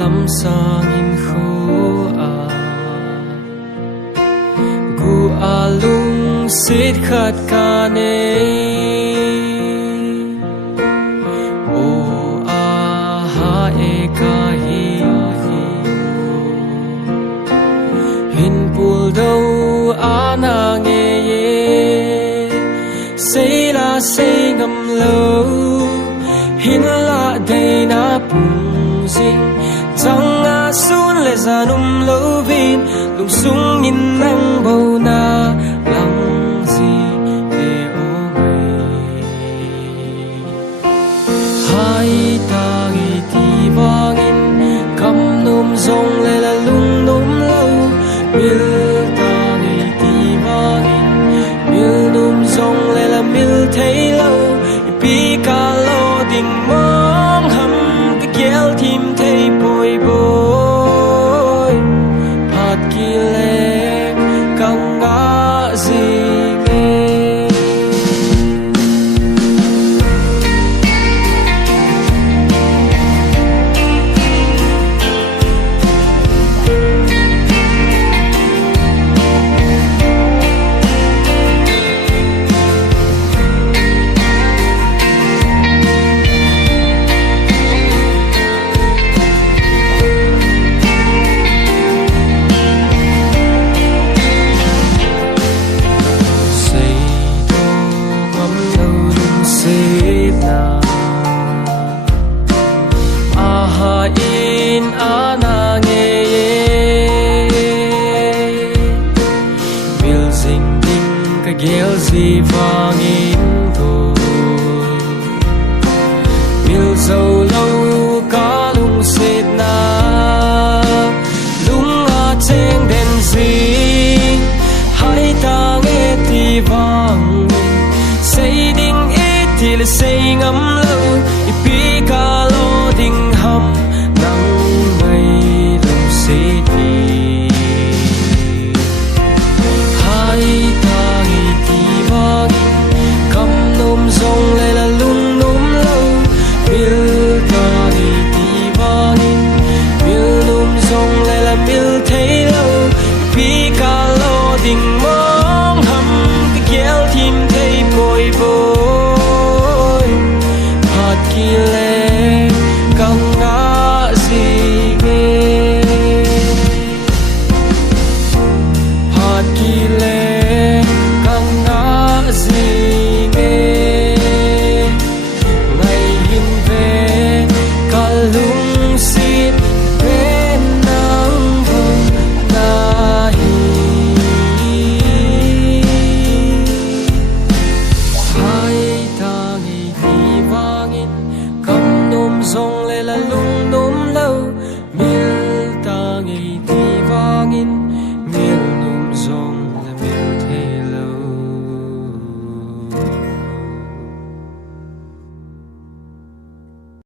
lam sang in khu gu alung sit khat ka ne o ha e ka hi hin pul do ana nge ye say la say ngam lo hin la day na pung zing chẳng a sun le zanum lo vin lung sung in nang bo na lang gì e o mai hai ta gi ti vang in kam num zong le la lung num lo mil ta gi ti vang in mil num zong le la mil thei lo pi ka lo ding mong ham te kel tim thei boy boy hat ki le kang ga zi in ana nge mil zing ding ka gel zi va